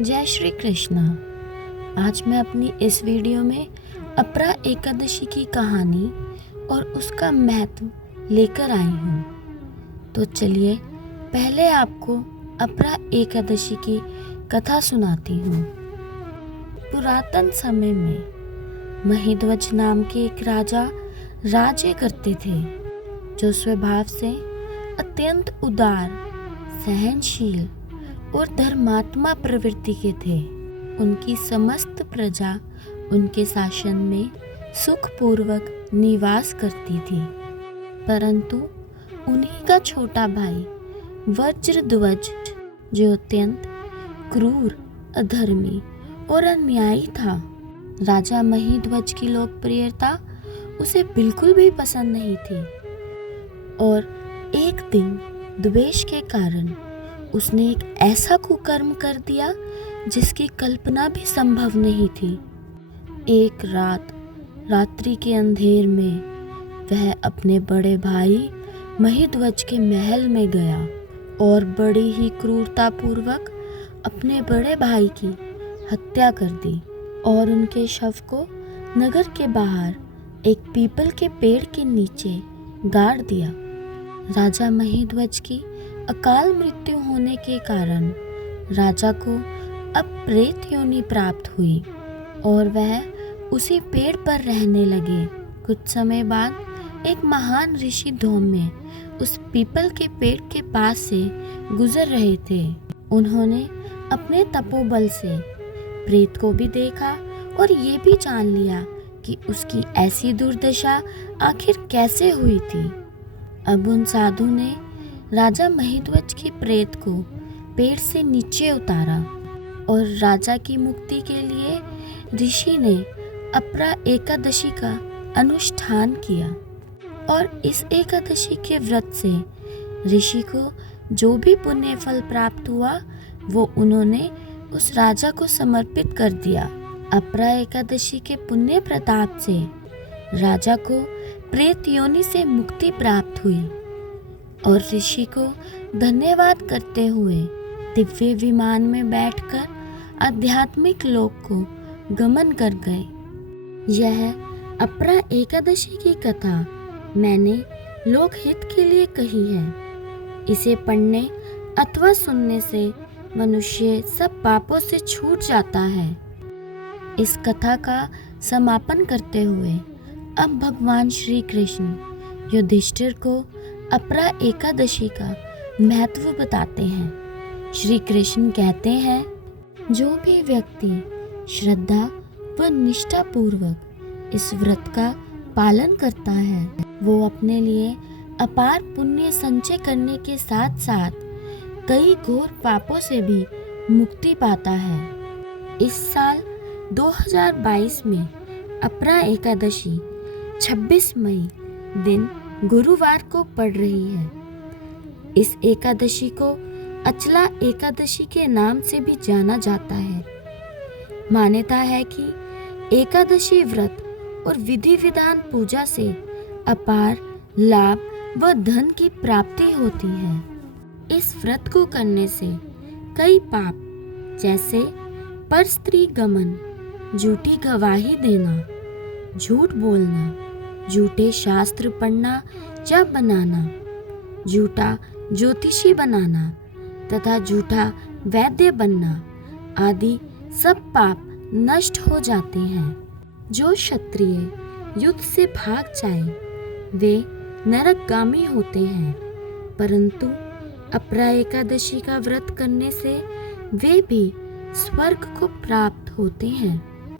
जय श्री कृष्ण। आज मैं अपनी इस वीडियो में अपरा एकादशी की कहानी और उसका महत्व लेकर आई हूँ। तो चलिए पहले आपको अपरा एकादशी की कथा सुनाती हूँ। पुरातन समय में महिध्वज नाम के एक राजा राज्य करते थे, जो स्वभाव से अत्यंत उदार, सहनशील और धर्मात्मा प्रवृत्ति के थे। उनकी समस्त प्रजा उनके शासन में सुखपूर्वक निवास करती थी, परंतु उन्हीं का छोटा भाई वज्रध्वज, जो अत्यंत क्रूर, अधर्मी और अन्यायी था, राजा महिध्वज की लोकप्रियता उसे बिल्कुल भी पसंद नहीं थी और एक दिन द्वेष के कारण उसने एक ऐसा कुकर्म कर दिया जिसकी कल्पना भी संभव नहीं थी। एक रात्रि के अंधेर में वह अपने बड़े भाई महिध्वज के महल में गया और बड़ी ही क्रूरतापूर्वक अपने बड़े भाई की हत्या कर दी और उनके शव को नगर के बाहर एक पीपल के पेड़ के नीचे गाड़ दिया। राजा महिध्वज की अकाल मृत्यु होने के कारण राजा को अब प्रेत योनि प्राप्त हुई और वह उसी पेड़ पर रहने लगे। कुछ समय बाद एक महान ऋषि धौम्य उस पीपल के पेड़ के पास से गुजर रहे थे। उन्होंने अपने तपोबल से प्रेत को भी देखा और ये भी जान लिया कि उसकी ऐसी दुर्दशा आखिर कैसे हुई थी। अब उन साधु ने राजा महिध्वज की प्रेत को पेड़ से नीचे उतारा और राजा की मुक्ति के लिए ऋषि ने अपरा एकादशी का अनुष्ठान किया और इस एकादशी के व्रत से ऋषि को जो भी पुण्य फल प्राप्त हुआ वो उन्होंने उस राजा को समर्पित कर दिया। अपरा एकादशी के पुण्य प्रताप से राजा को प्रेत योनि से मुक्ति प्राप्त हुई और ऋषि को धन्यवाद करते हुए दिव्य विमान में बैठकर आध्यात्मिक लोक को गमन कर गए। यह अपरा एकादशी की कथा मैंने लोकहित के लिए कही है। इसे पढ़ने अथवा सुनने से मनुष्य सब पापों से छूट जाता है। इस कथा का समापन करते हुए अब भगवान श्री कृष्ण युधिष्ठिर को अपरा एकादशी का महत्व बताते हैं। श्री कृष्ण कहते हैं, जो भी व्यक्ति श्रद्धा व निष्ठा पूर्वक इस व्रत का पालन करता है, वो अपने लिए अपार पुण्य संचय करने के साथ साथ कई घोर पापों से भी मुक्ति पाता है। इस साल 2022 में अपरा एकादशी 26 मई दिन गुरुवार को पड़ रही है। इस एकादशी को अचला एकादशी के नाम से भी जाना जाता है। मान्यता है कि एकादशी व्रत और विधि विधान पूजा से अपार लाभ व धन की प्राप्ति होती है। इस व्रत को करने से कई पाप जैसे परस्त्री गमन, झूठी गवाही देना, झूठ बोलना, झूठे शास्त्र पढ़ना या बनाना, झूठा ज्योतिषी बनाना तथा झूठा वैद्य बनना आदि सब पाप नष्ट हो जाते हैं। जो क्षत्रिय युद्ध से भाग जाए वे नरकगामी होते हैं, परंतु अपरा एकादशी का व्रत करने से वे भी स्वर्ग को प्राप्त होते हैं।